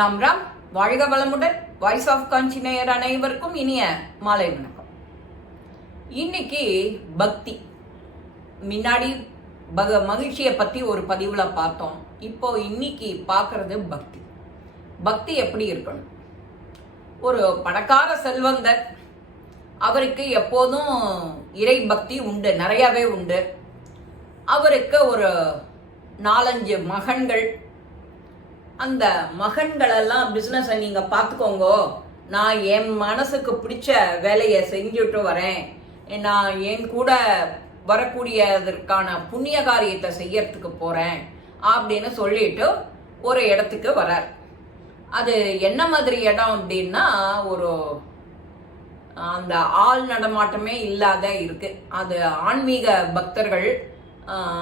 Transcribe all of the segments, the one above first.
ராம் ராம். வாழ்க வளமுடன். Voice of காஞ்சி நேயர் அனைவருக்கும் இனிய மாலை வணக்கம். இன்னைக்கு பக்தி. முன்னாடி மகிழ்ச்சியை பத்தி ஒரு பதிவுல பார்த்தோம். இப்போ இன்னைக்கு பார்க்கறது பக்தி. பக்தி எப்படி இருக்கணும்? ஒரு பணக்கார செல்வந்தர், அவருக்கு எப்போதும் இறை பக்தி உண்டு, நிறையவே உண்டு. அவருக்கு ஒரு 4-5 மகன்கள். அந்த மகன்களெல்லாம் பிஸ்னஸை நீங்கள் பார்த்துக்கோங்க, நான் என் மனசுக்கு பிடிச்ச வேலையை செஞ்சுட்டு வரேன், நான் என் கூட வரக்கூடியதற்கான புண்ணிய காரியத்தை செய்யறதுக்கு போகிறேன் அப்படின்னு சொல்லிட்டு ஒரு இடத்துக்கு வரார். அது என்ன மாதிரி இடம் அப்படின்னா, ஒரு அந்த ஆள் நடமாட்டமே இல்லாத இருக்கு. அது ஆன்மீக பக்தர்கள்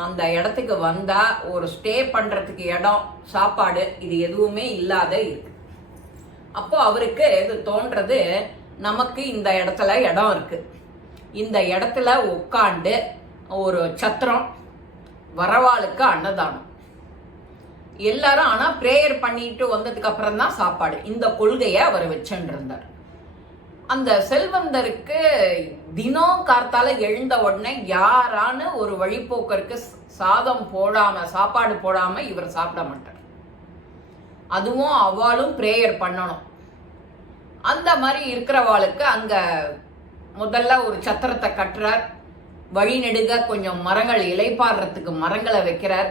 அந்த இடத்துக்கு வந்தா ஒரு ஸ்டே பண்றதுக்கு இடம், சாப்பாடு, இது எதுவுமே இல்லாத இருக்கு. அப்போ அவருக்கு இது தோன்றது, நமக்கு இந்த இடத்துல இடம் இருக்கு, இந்த இடத்துல உட்காண்டு ஒரு சத்திரம், வரவாளுக்கு அன்னதானம், எல்லாரும் ஆனா பிரேயர் பண்ணிட்டு வந்ததுக்கு அப்புறம் தான் சாப்பாடு, இந்த கொள்கையை அவர் வச்சுட்டு இருந்தார். அந்த செல்வந்தருக்கு தினம் கார்த்தால எழுந்த உடனே யாரான ஒரு வழிபோக்கருக்கு சாதம் போடாம, சாப்பாடு போடாம இவர் சாப்பிட மாட்டார். அதுவும் அவளும் பிரேயர் பண்ணணும். அந்த மாதிரி இருக்கிறவாளுக்கு அங்க முதல்ல ஒரு சத்திரத்தை கட்டுறார். வழி நெடுக கொஞ்சம் மரங்கள், இலைப்பாடுறதுக்கு மரங்களை வைக்கிறார்.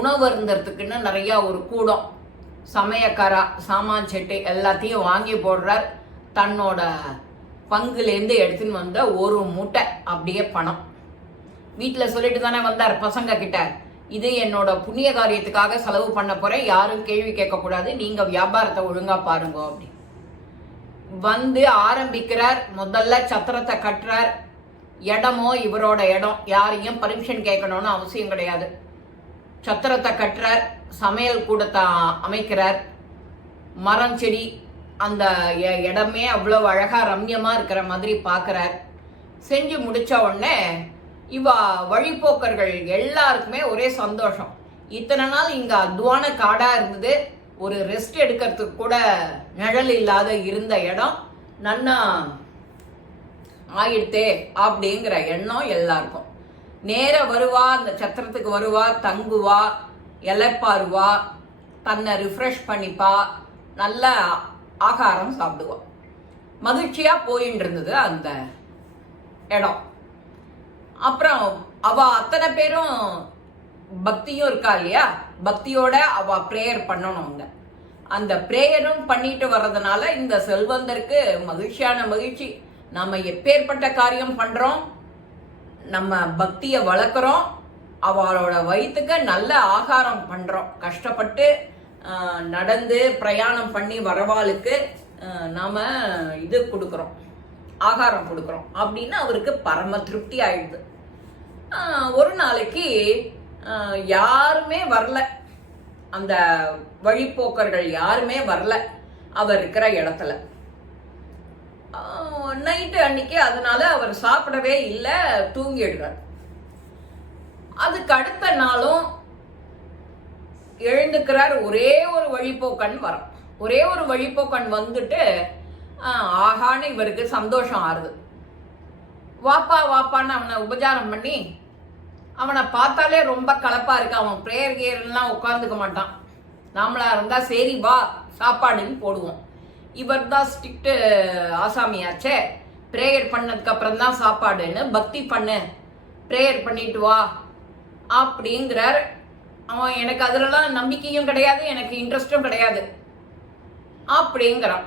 உணவு இருந்ததுக்குன்னு நிறைய ஒரு கூடம், சமயக்காரா, சாமான் செட்டு எல்லாத்தையும் வாங்கி போடுறார். தன்னோட பங்குலேருந்து எடுத்துன்னு வந்த ஒரு மூட்டை அப்படியே பணம் வீட்டில் சொல்லிட்டு தானே வந்தார் பசங்க கிட்ட, இது என்னோட புண்ணிய காரியத்துக்காக செலவு பண்ண போறேன், யாரும் கேள்வி கேட்கக்கூடாது, நீங்க வியாபாரத்தை ஒழுங்கா பாருங்க அப்படி வந்து ஆரம்பிக்கிறார். முதல்ல சத்திரத்தை கட்டுறார். இடமோ இவரோட இடம், யாரையும் பர்மிஷன் கேட்கணும்னு அவசியம் கிடையாது. சத்திரத்தை கட்டுறார், சமையல் கூடத்தை அமைக்கிறார், மரம் செடி, அந்த இடமே அவ்வளவு அழகா ரம்யமா இருக்கிற மாதிரி பார்க்கிறார். செஞ்சு முடிச்ச உடனே இவ வழிபோக்கர்கள் எல்லாருக்குமே ஒரே சந்தோஷம். இத்தனை நாள் இங்க அத்வான காடா இருந்தது, ஒரு ரெஸ்ட் எடுக்கிறதுக்கு கூட நிழல் இல்லாத இருந்த இடம் நன்னா ஆயிடுத்தே அப்படிங்கிற எண்ணம் எல்லாருக்கும். நேர வருவா, அந்த சத்திரத்துக்கு வருவா, தங்குவா, இலைப்பாருவா, தன்னை ரிஃப்ரெஷ் பண்ணிப்பா, நல்ல ஆகாரம் சாப்பிடுவா. மகிழ்ச்சியா போயின்னு இருந்தது அந்த இடம். அப்புறம் அவ அத்தனை பேரும் பக்தியும் இருக்கா இல்லையா, பக்தியோட அவ பிரேயர் பண்ணணுங்க. அந்த பிரேயரும் பண்ணிட்டு வர்றதுனால இந்த செல்வந்தருக்கு மகிழ்ச்சியான மகிழ்ச்சி. நம்ம எப்பேற்பட்ட காரியம் பண்றோம், நம்ம பக்தியை வளர்க்குறோம், அவளோட வயிற்றுக்கு நல்ல ஆகாரம் பண்றோம், கஷ்டப்பட்டு நடந்து பிரயாணம் பண்ணி வரவாளுக்கு நாம இது கொடுக்குறோம், ஆகாரம் கொடுக்குறோம் அப்படின்னு அவருக்கு பரம திருப்தி ஆயிடுது. ஒரு நாளைக்கு யாருமே வரல, அந்த வழிபோக்கர்கள் யாருமே வரல அவர் இருக்கிற இடத்துல. நைட்டு அன்னைக்கு அதனால அவர் சாப்பிடவே இல்லை, தூங்கிடுறார். அதுக்கு அடுத்த நாளும் எழுந்துக்கிறார். ஒரே ஒரு வழிபோக்கன் வரும். ஒரே ஒரு வழிபோக்கன் வந்துட்டு ஆகான்னு இவருக்கு சந்தோஷம் ஆறுது. வாப்பா வாப்பான்னு அவனை உபச்சாரம் பண்ணி, அவனை பார்த்தாலே ரொம்ப கலப்பா இருக்கு, அவன் பிரேயர் கேர்லாம் உட்காந்துக்க மாட்டான். நாமளா இருந்தா சரி வா சாப்பாடுன்னு போடுவோம். இவர் தான் ஸ்ட்ரிக்ட் ஆசாமியாச்சே, பிரேயர் பண்ணதுக்கு அப்புறம் தான் சாப்பாடுன்னு, பக்தி பண்ணு, பிரேயர் பண்ணிட்டு வா அப்படிங்கிறார். அவன் எனக்கு அதுலலாம் நம்பிக்கையும் கிடையாது, எனக்கு இன்ட்ரெஸ்டும் கிடையாது அப்படிங்கிறான்.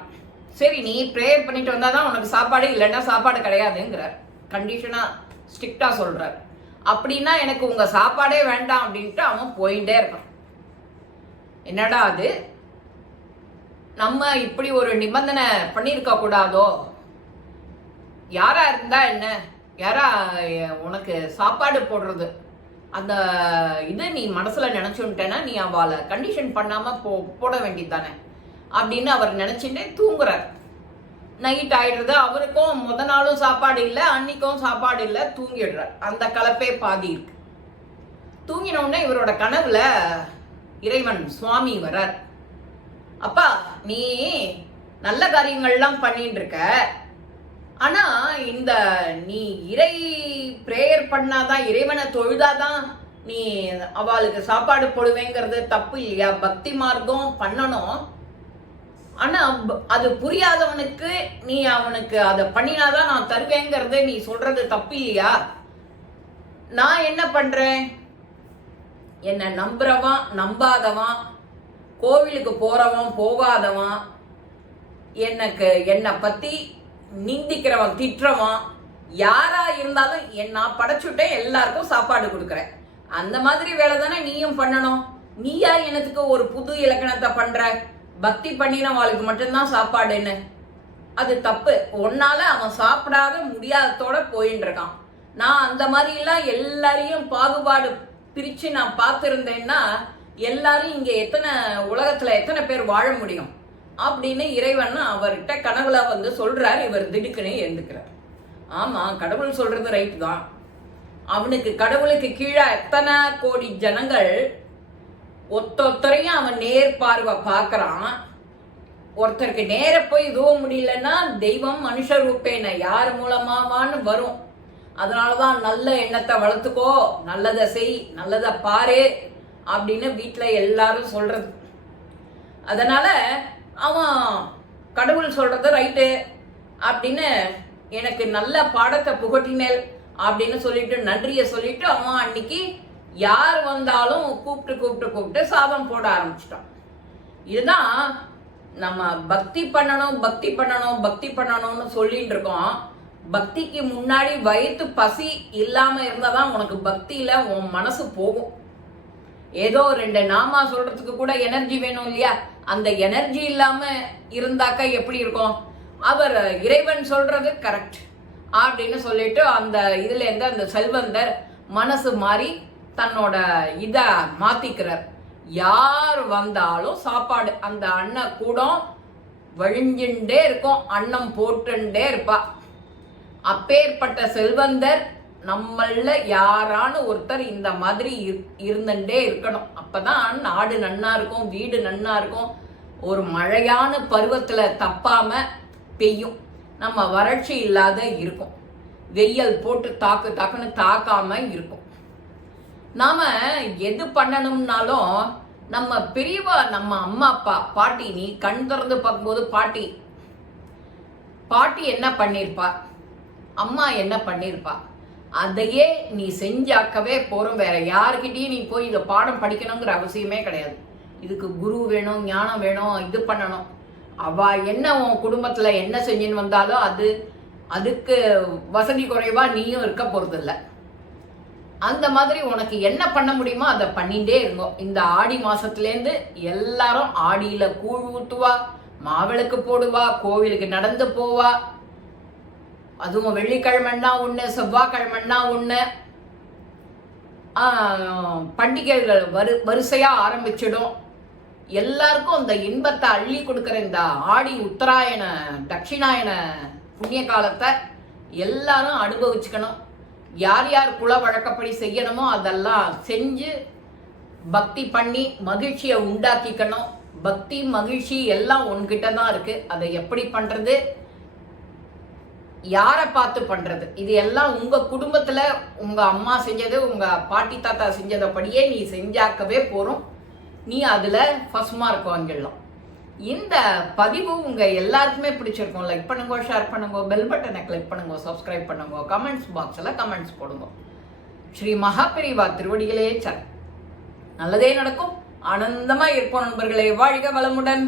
சரி நீ ப்ரேயர் பண்ணிட்டு வந்தாதான் உனக்கு சாப்பாடு, இல்லைன்னா சாப்பாடு கிடையாதுங்கிறார். கண்டிஷனா ஸ்ட்ரிக்டா சொல்றார். அப்படின்னா எனக்கு உங்க சாப்பாடே வேண்டாம் அப்படின்ட்டு அவன் போயிட்டே இருக்கான். என்னடா அது, நம்ம இப்படி ஒரு நிபந்தனை பண்ணியிருக்க கூடாதோ? யாரா இருந்தா என்ன, யாரா உனக்கு சாப்பாடு போடுறது, அந்த இது நீ மனசுல நினைச்சுட்டேன்னா நீ அவளை கண்டிஷன் பண்ணாம போட வேண்டியதானே அப்படின்னு அவர் நினைச்சுட்டே தூங்குறார். நைட் ஆயிடுறது. அவருக்கும் முத நாளும் சாப்பாடு இல்லை, அன்னைக்கும் சாப்பாடு இல்லை, தூங்கிடுறார். அந்த கலப்பே பாதி இருக்கு. தூங்கின உடனே இவரோட கனவுல இறைவன் சுவாமி வரார். அப்பா நீ நல்ல காரியங்கள்லாம் பண்ணிட்டு இருக்க, ஆனா இந்த நீ இறை பிரேயர் பண்ணாதான், இறைவனை தொழுதாதான் நீ அவளுக்கு சாப்பாடு போடுவேங்கிறது தப்பு இல்லையா? பக்தி மார்க்கம் பண்ணணும், ஆனா அது புரியாதவனுக்கு நீ அவனுக்கு அதை பண்ணினாதான் நான் தருவேங்கிறது நீ சொல்றது தப்பு இல்லையா? நான் என்ன பண்றேன், என்ன நம்புறவன் நம்பாதவன், கோவிலுக்கு போறவன் போகாதவன், என்னை பத்தி நிந்திக்கிறவன் திட்டுறவன் யாரா இருந்தாலும் நான் படைச்சுட்டேன், எல்லாருக்கும் சாப்பாடு கொடுக்குறேன். அந்த மாதிரி வேலை தானே நீயும் பண்ணணும். நீயா எனக்கு ஒரு புது இலக்கணத்தை பண்ற, பக்தி பண்ணினவாளுக்கு மட்டும்தான் சாப்பாடுன்னு? அது தப்பு. ஒன்னால அவன் சாப்பிடாத முடியாதத்தோட போயின்னு இருக்கான். நான் அந்த மாதிரி எல்லாம் எல்லாரையும் பாகுபாடு பிரிச்சு நான் பார்த்திருந்தேன்னா எல்லாரும் இங்க உலகத்துல எத்தனை பேர் வாழ முடியும் அப்படின்னு இறைவன் அவர்கிட்ட கனவுல வந்து சொல்றாரு. இவர் திடுக்குன்னு எழுந்துக்கிறார். ஆமா, கடவுள் சொல்றது ரைட் தான். அவனுக்கு கடவுளுக்கு கீழே எத்தனை கோடி ஜனங்கள் ஒத்தொத்தரையும் அவன் நேர் பார்வை பார்க்கறான். ஒருத்தருக்கு நேர போய் இதுவும் முடியலன்னா தெய்வம் மனுஷ ரூபேன யார் மூலமாவான்னு வரும். அதனாலதான் நல்ல எண்ணத்தை வளர்த்துக்கோ, நல்லதை செய், நல்லதை பாரு அப்படின்னு வீட்டுல எல்லாரும் சொல்றது. அதனால அவன் கடவுள் சொல்றது ரைட்டு அப்படின்னு எனக்கு நல்ல பாடத்தை புகட்டினேல் அப்படின்னு சொல்லிட்டு நன்றியை சொல்லிட்டு அவன் அன்னைக்கு யார் வந்தாலும் கூப்பிட்டு சாபம் போட ஆரம்பிச்சிட்டான். இதுதான் நம்ம பக்தி பண்ணணும்னு சொல்லிட்டு இருக்கோம். பக்திக்கு முன்னாடி வயிற்று பசி இல்லாம இருந்தாதான் உனக்கு பக்தியில உன் மனசு போகும். ஏதோ 2 நாமா சொல்றதுக்கு கூட எனர்ஜி வேணும் இல்லையா? அந்த எனர்ஜி இல்லாம இருந்தாக்கா எப்படி இருக்கும்? அவர் இறைவன் சொல்றது கரெக்ட் அப்படின்னு சொல்லிட்டு அந்த இதுல இருந்து அந்த செல்வந்தர் மனசு மாறி தன்னோட இத மாத்திக்கிறார். யார் வந்தாலும் சாப்பாடு, அந்த அண்ணன் கூட வழிஞ்சுட்டே இருக்கும், அன்னம் போட்டுட்டே இருப்பா. அப்பேற்பட்ட செல்வந்தர் நம்மள யாரான ஒருத்தர் இந்த மாதிரி இருந்துட்டே இருக்கணும். அப்பதான் நாடு நன்னா இருக்கும், வீடு நன்னா இருக்கும், ஒரு மழையான பருவத்துல தப்பாம பெய்யும், நம்ம வறட்சி இல்லாத இருக்கும், வெயில் போட்டு தாக்குன்னு தாக்காம இருக்கும். நாம எது பண்ணணும்னாலும் நம்ம பெரியவா, நம்ம அம்மா அப்பா பாட்டி, நீ கண் திறந்து பார்க்கும்போது பாட்டி என்ன பண்ணிருப்பா, அம்மா என்ன பண்ணிருப்பா, அதையே நீ செஞ்சாக்கவே போறோம். வேற யாருக்கிட்டையும் நீ போய் இதை பாடம் படிக்கணுங்கிற அவசியமே கிடையாது. இதுக்கு குரு வேணும், ஞானம் வேணும், இது பண்ணணும். அவ என்ன உன் குடும்பத்துல என்ன செஞ்சுன்னு வந்தாலும் அதுக்கு வசதி குறைவா நீயும் இருக்க போறது இல்லை. அந்த மாதிரி உனக்கு என்ன பண்ண முடியுமோ அதை பண்ணிட்டே இருந்தோம். இந்த ஆடி மாசத்துலேருந்து எல்லாரும் ஆடியில கூழ் ஊத்துவா, மாவிளக்கு போடுவா, கோவிலுக்கு நடந்து போவா. அதுவும் வெள்ளிக்கிழமைன்னா ஒண்ணு, செவ்வாய்க்கிழமைன்னா ஒண்ணு, பண்டிகைகள் வரிசையா ஆரம்பிச்சிடும். எல்லாருக்கும் அந்த இன்பத்தை அள்ளி கொடுக்கிற இந்த ஆடி உத்தராயண தட்சிணாயன புண்ணிய காலத்தை எல்லாரும் அனுபவிச்சுக்கணும். யார் யார் குல வழக்கப்படி செய்யணுமோ அதெல்லாம் செஞ்சு பக்தி பண்ணி மகிழ்ச்சியை உண்டாக்கிக்கணும். பக்தி மகிழ்ச்சி எல்லாம் உன்கிட்ட தான் இருக்கு. அதை எப்படி பண்றது, யாரை பார்த்து பண்றது, இது எல்லாம் உங்க குடும்பத்துல உங்க அம்மா செஞ்சது, உங்க பாட்டி தாத்தா செஞ்சதைப்படியே நீ செஞ்சாக்கவே போறோம். நீ அதுல ஃபர்ஸ்ட் மார்க் வாங்கிடலாம். இந்த பதிவு உங்க எல்லாருக்குமே பிடிச்சிருக்கும். லைக் பண்ணுங்க, ஷேர் பண்ணுங்க, பெல் பட்டனை கிளிக் பண்ணுங்க, சப்ஸ்கிரைப் பண்ணுங்க, கமெண்ட்ஸ் பாக்ஸ்ல கமெண்ட்ஸ் போடுங்க. ஸ்ரீ மகாபெரிவா திருவடிகளே சரணம். நல்லதே நடக்கும். ஆனந்தமா இருப்போம் நண்பர்களே. வாழ்க வளமுடன்.